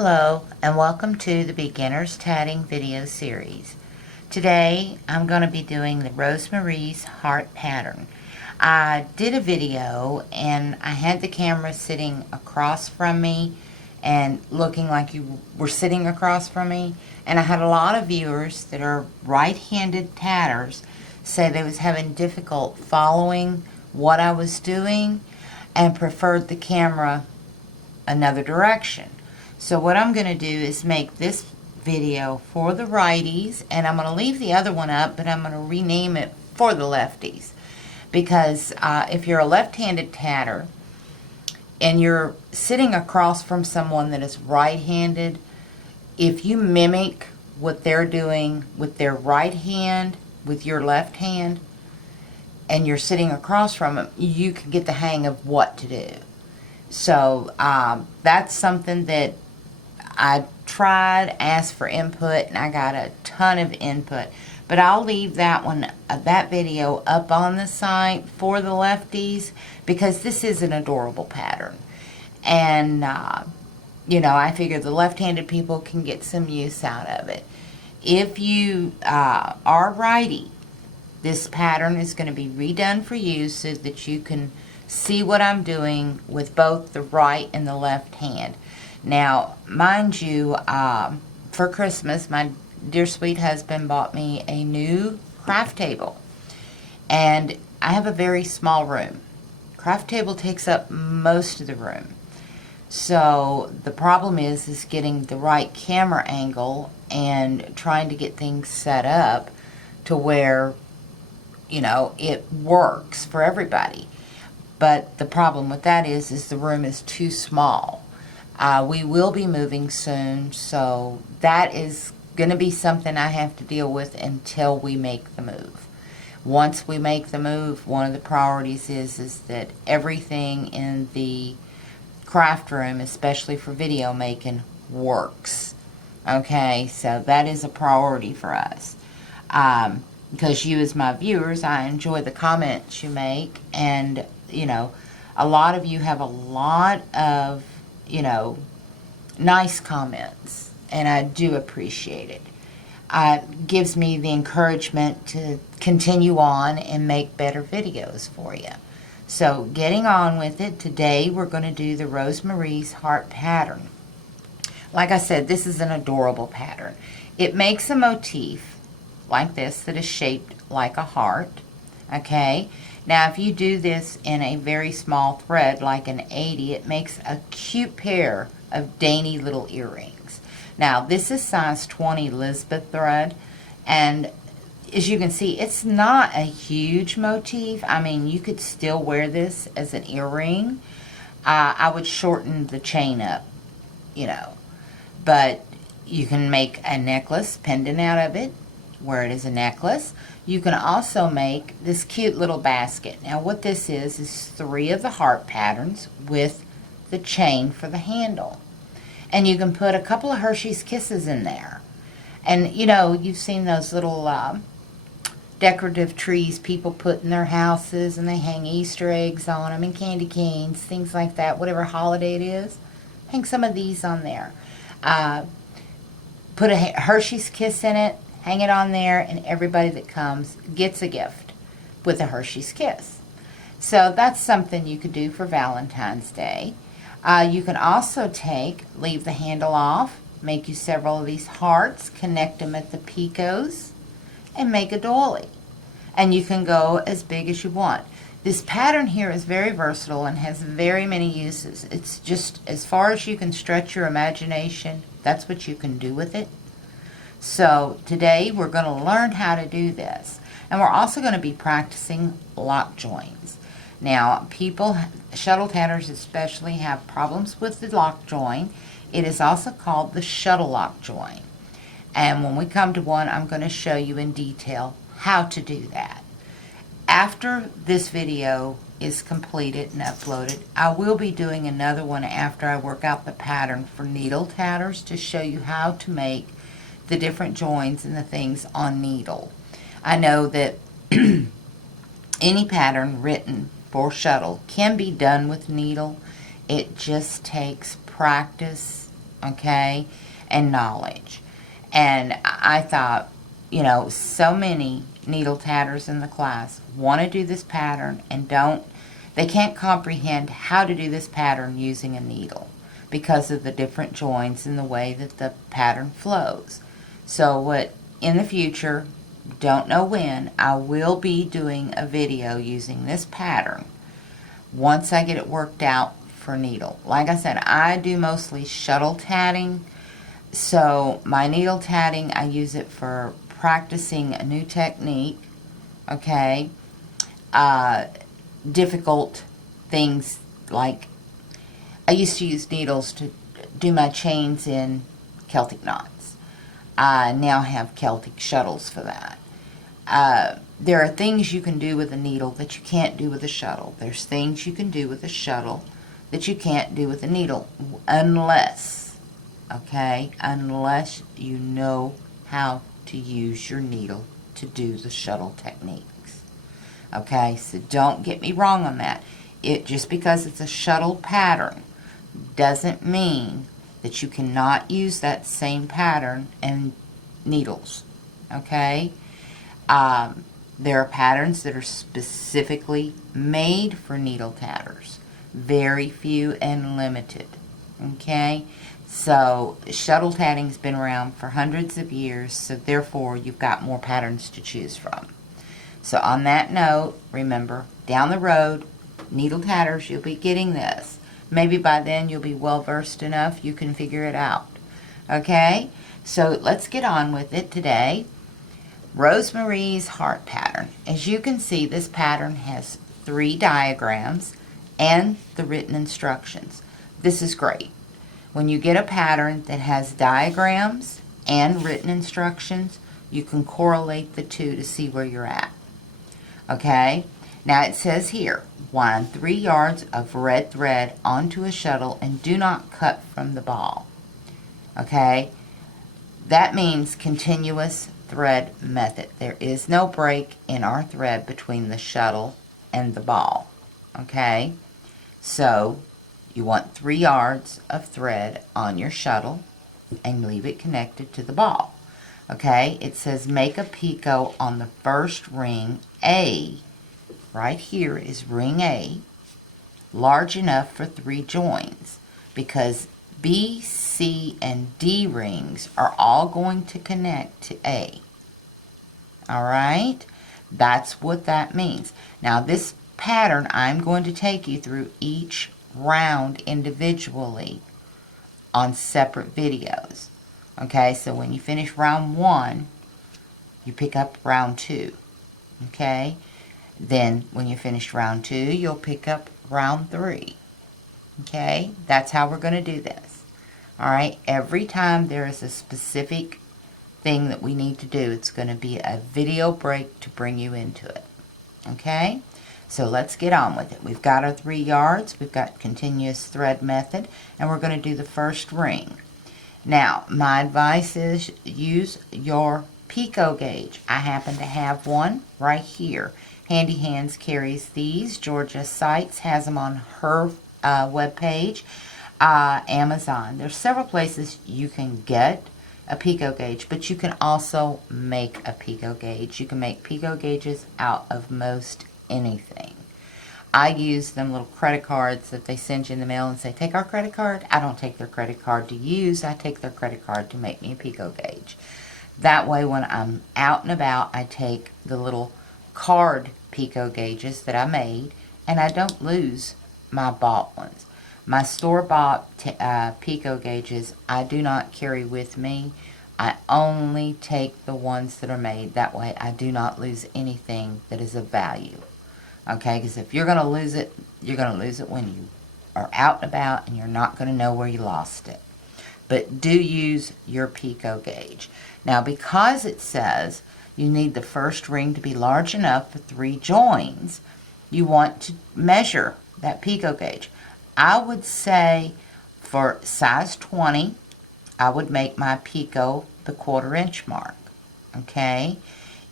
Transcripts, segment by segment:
Hello and welcome to the Beginner's Tatting video series. Today I'm going to be doing the Rosemarie's Heart pattern. I did a video and I had the camera sitting across from me and looking like you were sitting across from me, and I had a lot of viewers that are right-handed tatters say they was having difficult following what I was doing and preferred the camera another direction. So what I'm going to do is make this video for the righties, and I'm going to leave the other one up, but I'm going to rename it for the lefties. Because if you're a left-handed tatter and you're sitting across from someone that is right-handed, if you mimic what they're doing with their right hand, with your left hand, and you're sitting across from them, you can get the hang of what to do. So that's something that I tried, asked for input, and I got a ton of input. But I'll leave that one, that video up on the site for the lefties, because this is an adorable pattern. And, you know, I figure the left-handed people can get some use out of it. If you are righty, this pattern is going to be redone for you so that you can see what I'm doing with both the right and the left hand. Now, mind you, for Christmas, my dear sweet husband bought me a new craft table. And I have a very small room. Craft table takes up most of the room. So the problem is getting the right camera angle and trying to get things set up to where, you know, it works for everybody. But the problem with that is the room is too small. We will be moving soon, so that is going to be something I have to deal with until we make the move. Once we make the move, one of the priorities is that everything in the craft room, especially for video making, works. Okay, so that is a priority for us. Because you as my viewers, I enjoy the comments you make, and you know, a lot of you have a lot of, you know, nice comments, and I do appreciate it. It gives me the encouragement to continue on and make better videos for you. So getting on with it, today we're going to do the Rosemarie's Heart pattern. Like I said, this is an adorable pattern. It makes a motif like this that is shaped like a heart. Okay, now if you do this in a very small thread like an 80, it makes a cute pair of dainty little earrings. Now this is size 20 Elizabeth thread, and as you can see, it's not a huge motif. I mean, you could still wear this as an earring. I would shorten the chain up, you know, but you can make a necklace pendant out of it, wear it as a necklace. You can also make this cute little basket. Now what this is 3 of the heart patterns with the chain for the handle. And you can put a couple of Hershey's Kisses in there. And you know, you've seen those little decorative trees people put in their houses, and they hang Easter eggs on them and candy canes, things like that, whatever holiday it is. Hang some of these on there. Put a Hershey's Kiss in it, hang it on there, and everybody that comes gets a gift with a Hershey's Kiss. So that's something you could do for Valentine's Day. You can also leave the handle off, make you several of these hearts, connect them at the picos, and make a dolly. And you can go as big as you want. This pattern here is very versatile and has very many uses. It's just as far as you can stretch your imagination, that's what you can do with it. So today we're going to learn how to do this. And we're also going to be practicing lock joins. Now, shuttle tatters especially, have problems with the lock join. It is also called the shuttle lock join. And when we come to one, I'm going to show you in detail how to do that. After this video is completed and uploaded, I will be doing another one after I work out the pattern for needle tatters to show you how to make the different joins and the things on needle. I know that any pattern written for shuttle can be done with needle. It just takes practice okay, and knowledge. And I thought, so many needle tatters in the class want to do this pattern and they can't comprehend how to do this pattern using a needle because of the different joints and the way that the pattern flows. So in the future, don't know when, I will be doing a video using this pattern once I get it worked out for needle. Like I said, I do mostly shuttle tatting. So my needle tatting, I use it for practicing a new technique, okay? Difficult things like, I used to use needles to do my chains in Celtic knots. I now have Celtic shuttles for that. There are things you can do with a needle that you can't do with a shuttle. There's things you can do with a shuttle that you can't do with a needle unless you know how to use your needle to do the shuttle techniques. Okay, so don't get me wrong on that. Just because it's a shuttle pattern doesn't mean that you cannot use that same pattern in needles. Okay? There are patterns that are specifically made for needle tatters. Very few and limited. Okay? So shuttle tatting's been around for hundreds of years, so therefore you've got more patterns to choose from. So on that note, remember, down the road, needle tatters, you'll be getting this. Maybe by then you'll be well versed enough you can figure it out. Okay? So let's get on with it today. Rosemarie's Heart pattern. As you can see, this pattern has 3 diagrams and the written instructions. This is great. When you get a pattern that has diagrams and written instructions, you can correlate the two to see where you're at. Okay? Now it says here, wind 3 yards of red thread onto a shuttle and do not cut from the ball. Okay? That means continuous thread method. There is no break in our thread between the shuttle and the ball. Okay? So, you want 3 yards of thread on your shuttle and leave it connected to the ball. Okay? It says make a picot on the first ring A. Right here is ring A, large enough for 3 joins, because B, C, and D rings are all going to connect to A. Alright? That's what that means. Now this pattern, I'm going to take you through each round individually on separate videos. Okay, so when you finish round 1, you pick up round 2. Okay? Then when you finish round 2, you'll pick up round 3. Okay? That's how we're going to do this. Alright? Every time there is a specific thing that we need to do, it's going to be a video break to bring you into it. Okay? So let's get on with it. We've got our 3 yards. We've got continuous thread method. And we're going to do the first ring. Now, my advice is use your picot gauge. I happen to have one right here. Handy Hands carries these. Georgia Sites has them on her webpage. Amazon. There's several places you can get a picot gauge, but you can also make a picot gauge. You can make picot gauges out of most anything. I use them little credit cards that they send you in the mail and say, take our credit card. I don't take their credit card to use. I take their credit card to make me a picot gauge. That way when I'm out and about, I take the little card picot gauges that I made, and I don't lose my bought ones. My store-bought picot gauges I do not carry with me. I only take the ones that are made. That way I do not lose anything that is of value. Okay, because if you're going to lose it, you're going to lose it when you are out and about and you're not going to know where you lost it. But do use your picot gauge. Now because it says you need the first ring to be large enough for 3 joins, you want to measure that picot gauge. I would say for size 20, I would make my picot the 1/4 inch mark. Okay?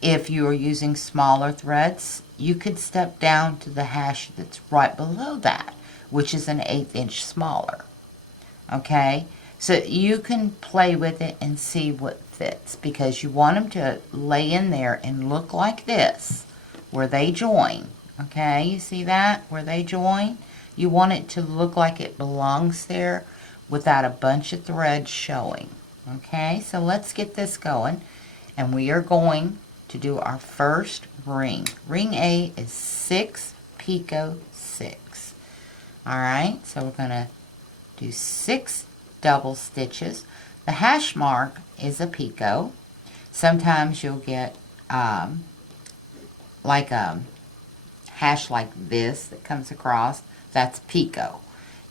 If you are using smaller threads, you could step down to the hash that's right below that, which is an 1/8 inch smaller. Okay? So you can play with it and see what fits, because you want them to lay in there and look like this where they join. Okay, you see that where they join? You want it to look like it belongs there without a bunch of threads showing. Okay, so let's get this going, and we are going to do our first ring. Ring A is 6 picot 6. Alright, so we're going to do 6 double stitches. The hash mark is a picot. Sometimes you'll get like a hash like this that comes across. That's picot.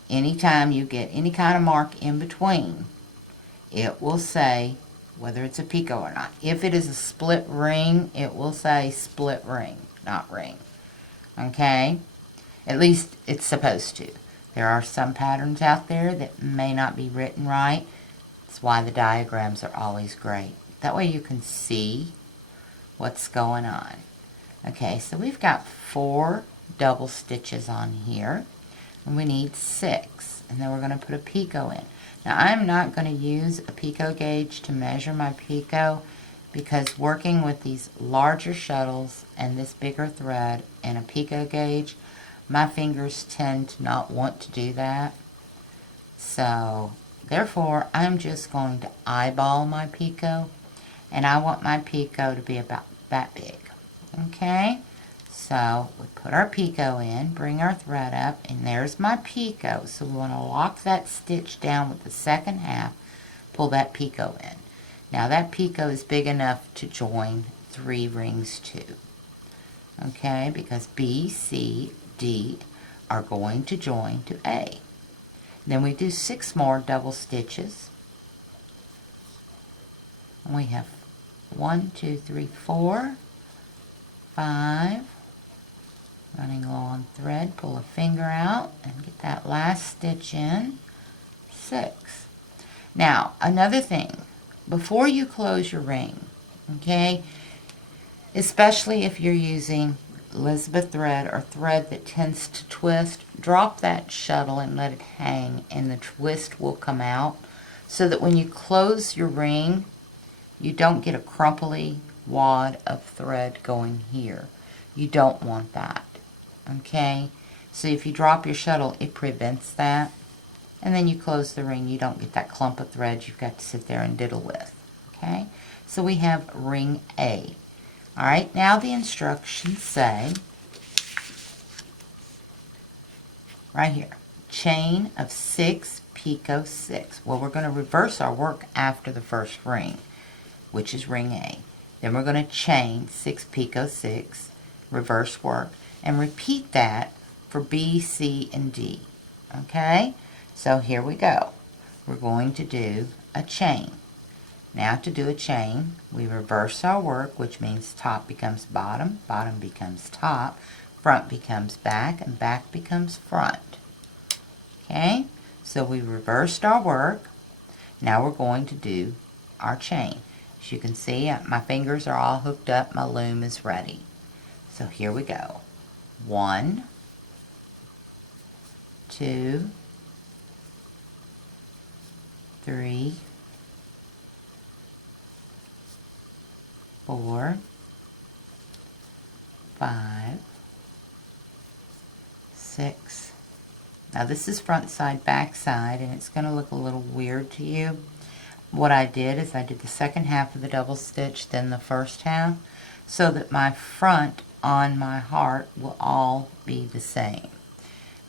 Anytime you get any kind of mark in between, it will say whether it's a picot or not. If it is a split ring, it will say split ring, not ring. Okay? At least it's supposed to. There are some patterns out there that may not be written right. That's why the diagrams are always great. That way you can see what's going on. Okay, so we've got 4 double stitches on here, and we need 6, and then we're going to put a picot in. Now I'm not going to use a picot gauge to measure my picot, because working with these larger shuttles and this bigger thread and a picot gauge, my fingers tend to not want to do that. So therefore I'm just going to eyeball my picot, and I want my picot to be about that big. Okay, so we put our picot in, bring our thread up, and there's my picot. So we want to lock that stitch down with the second half, pull that picot in. Now that picot is big enough to join 3 rings to. Okay, because B, C, D are going to join to A. Then we do 6 more double stitches. And we have 1, 2, 3, 4, 5. Running low on thread, pull a finger out and get that last stitch in. 6. Now, another thing, before you close your ring, okay, especially if you're using Elizabeth thread or thread that tends to twist, drop that shuttle and let it hang, and the twist will come out, so that when you close your ring, you don't get a crumply wad of thread going here. You don't want that. Okay, so if you drop your shuttle, it prevents that, and then you close the ring, you don't get that clump of thread you've got to sit there and diddle with. Okay, so we have ring A. Alright, now the instructions say, right here, chain of 6 picot 6. Well, we're going to reverse our work after the first ring, which is ring A. Then we're going to chain 6 picot 6, reverse work, and repeat that for B, C, and D. Okay, so here we go. We're going to do a chain. Now to do a chain, we reverse our work, which means top becomes bottom, bottom becomes top, front becomes back, and back becomes front. Okay, so we reversed our work. Now we're going to do our chain. As you can see, my fingers are all hooked up, my loom is ready. So here we go. 1, 2, 3, 4, 5, 6. Now this is front side, back side, and it's going to look a little weird to you. What I did is I did the second half of the double stitch, then the first half, so that my front on my heart will all be the same.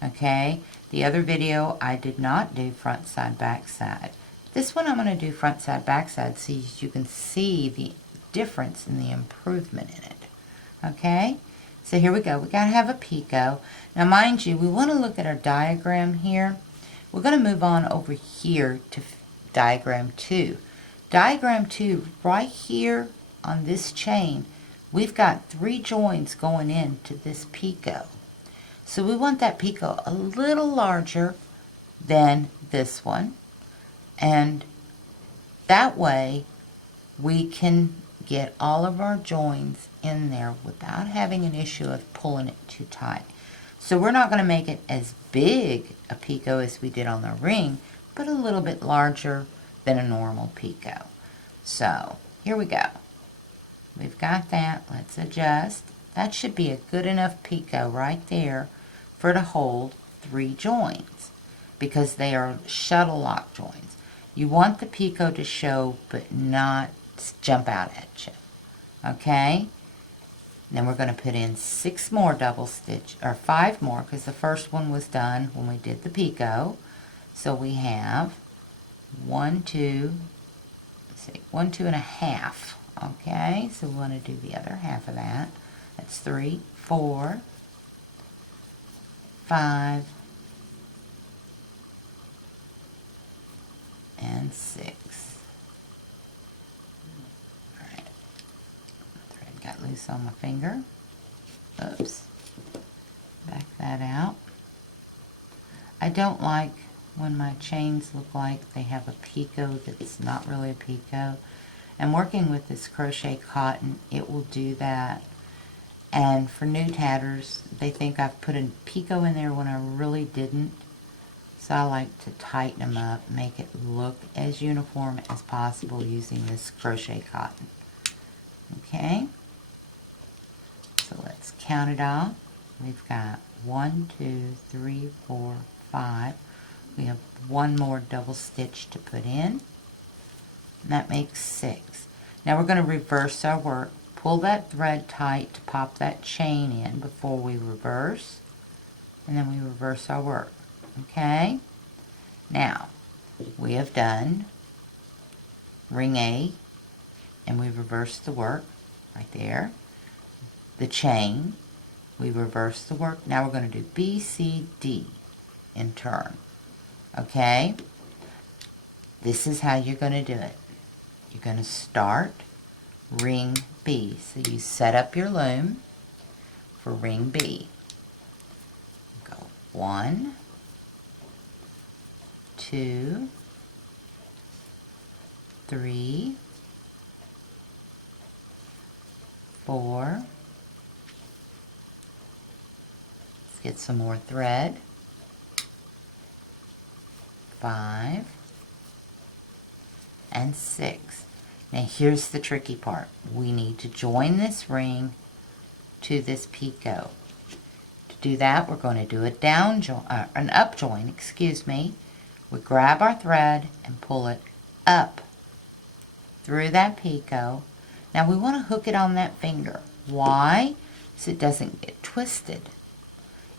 Okay, the other video I did not do front side, back side. This one I'm going to do front side, back side, so you can see the difference in the improvement in it. Okay, so here we go. We got to have a picot. Now mind you, we want to look at our diagram here. We're going to move on over here to diagram 2. Diagram 2, right here on this chain, we've got 3 joins going into this picot. So we want that picot a little larger than this one, and that way we can get all of our joins in there without having an issue of pulling it too tight. So we're not going to make it as big a picot as we did on the ring, but a little bit larger than a normal picot. So here we go. We've got that. Let's adjust. That should be a good enough picot right there for to hold 3 joins, because they are shuttle lock joins. You want the picot to show but not jump out at you. Okay? Then we're going to put in 6 more double stitch, or 5 more, because the first one was done when we did the picot. So we have 1, 2, let's see, 1, 2 and a half. Okay, so we want to do the other half of that. That's 3, 4, 5, and 6. Alright, thread got loose on my finger. Oops. Back that out. I don't like when my chains look like they have a picot that's not really a picot. And working with this crochet cotton, it will do that. And for new tatters, they think I've put a picot in there when I really didn't. So I like to tighten them up, make it look as uniform as possible using this crochet cotton. Okay, so let's count it off. We've got 1, 2, 3, 4, 5. We have 1 more double stitch to put in. And that makes 6. Now we're going to reverse our work. Pull that thread tight to pop that chain in before we reverse. And then we reverse our work. Okay? Now, we have done ring A, and we reversed the work right there. The chain, we reverse the work. Now we're going to do B, C, D in turn. Okay? This is how you're going to do it. You're going to start ring B. So you set up your loom for ring B. Go 1, 2, 3, 4. Let's get some more thread. 5 and 6. Now here's the tricky part. We need to join this ring to this picot. To do that, we're going to do a down join, an up join, excuse me. We grab our thread and pull it up through that picot. Now we want to hook it on that finger. Why? So it doesn't get twisted.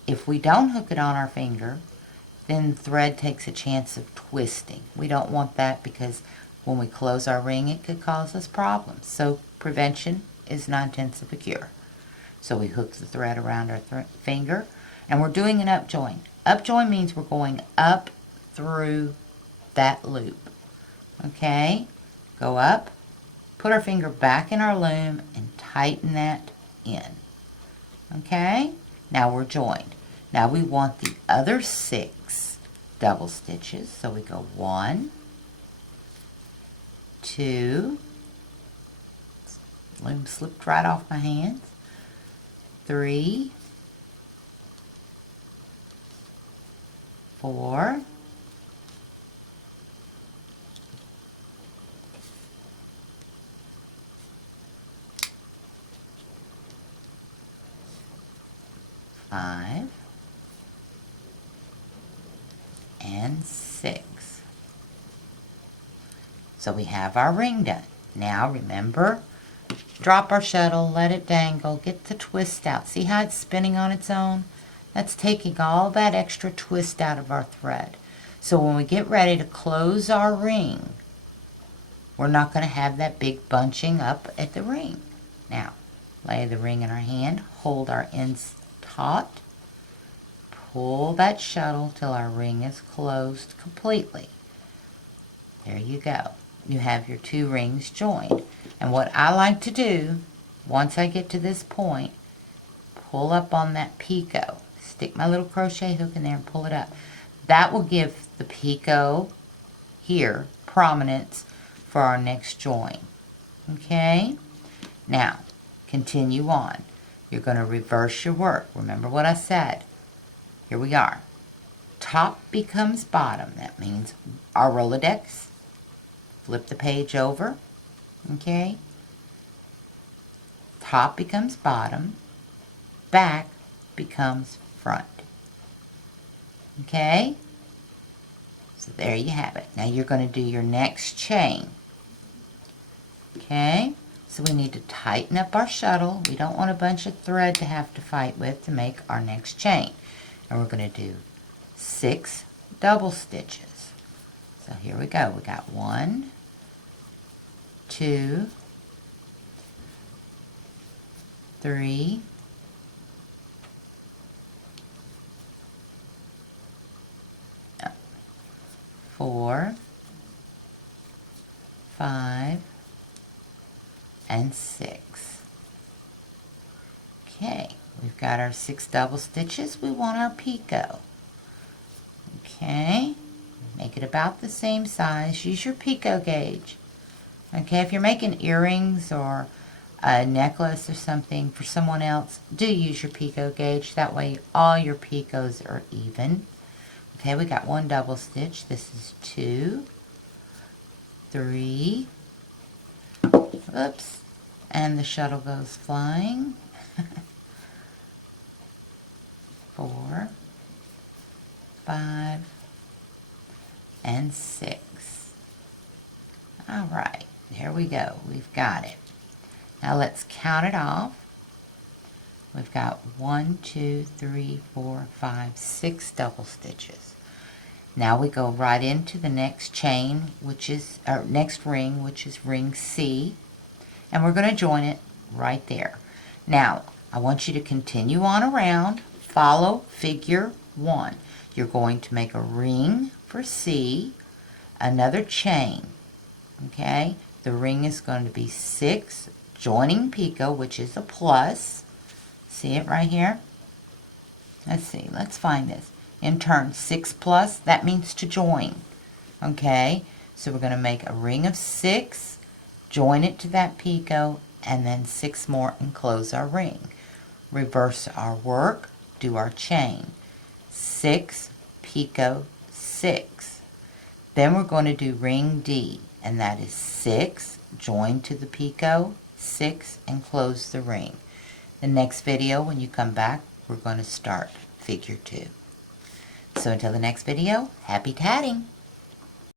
If we don't hook it on our finger, then the thread takes a chance of twisting. We don't want that, because when we close our ring, it could cause us problems. So prevention is 9/10 of a cure. So we hook the thread around our finger, and we're doing an up join. Up join means we're going up through that loop. Okay? Go up, put our finger back in our loom, and tighten that in. Okay? Now we're joined. Now we want the other 6 double stitches. So we go 1, 2, loom slipped right off my hands, 3, 4, 5, and 6. So we have our ring done. Now remember, drop our shuttle, let it dangle, get the twist out. See how it's spinning on its own? That's taking all that extra twist out of our thread. So when we get ready to close our ring, we're not going to have that big bunching up at the ring. Now, lay the ring in our hand, hold our ends taut, pull that shuttle till our ring is closed completely. There you go. You have your 2 rings joined. And what I like to do, once I get to this point, pull up on that picot. Stick my little crochet hook in there and pull it up. That will give the picot here prominence for our next join. Okay? Now, continue on. You're going to reverse your work. Remember what I said. Here we are. top becomes bottom. That means our Rolodex. Flip the page over. Okay. Top becomes bottom. Back becomes front. Okay. So there you have it. Now you're going to do your next chain. Okay. So we need to tighten up our shuttle. We don't want a bunch of thread to have to fight with to make our next chain. And we're going to do 6 double stitches. So here we go. We got 1, 2, 3, 4, 5, and 6. Okay, we've got our 6 double stitches. We want our picot. Okay, make it about the same size. Use your picot gauge. Okay, if you're making earrings or a necklace or something for someone else, do use your picot gauge. That way all your picots are even. Okay, we got 1 double stitch. This is 2, 3, oops, and the shuttle goes flying. 4, 5, and 6. All right, there we go. We've got it. Now let's count it off. We've got 1, 2, 3, 4, 5, 6 double stitches. Now we go right into the next chain, which is our next ring, which is ring C, and we're going to join it right there. Now I want you to continue on around, follow figure 1. You're going to make a ring for C, another chain. Okay, the ring is going to be 6 joining picot, which is a plus. See it right here? Let's see, let's find this. In turn, 6 plus, that means to join. Okay, so we're going to make a ring of 6, join it to that picot, and then 6 more and close our ring. Reverse our work, do our chain. 6, picot, 6. Then we're going to do ring D, and that is 6, join to the picot, 6, and close the ring. The next video, when you come back, we're going to start figure 2. So until the next video, happy tatting!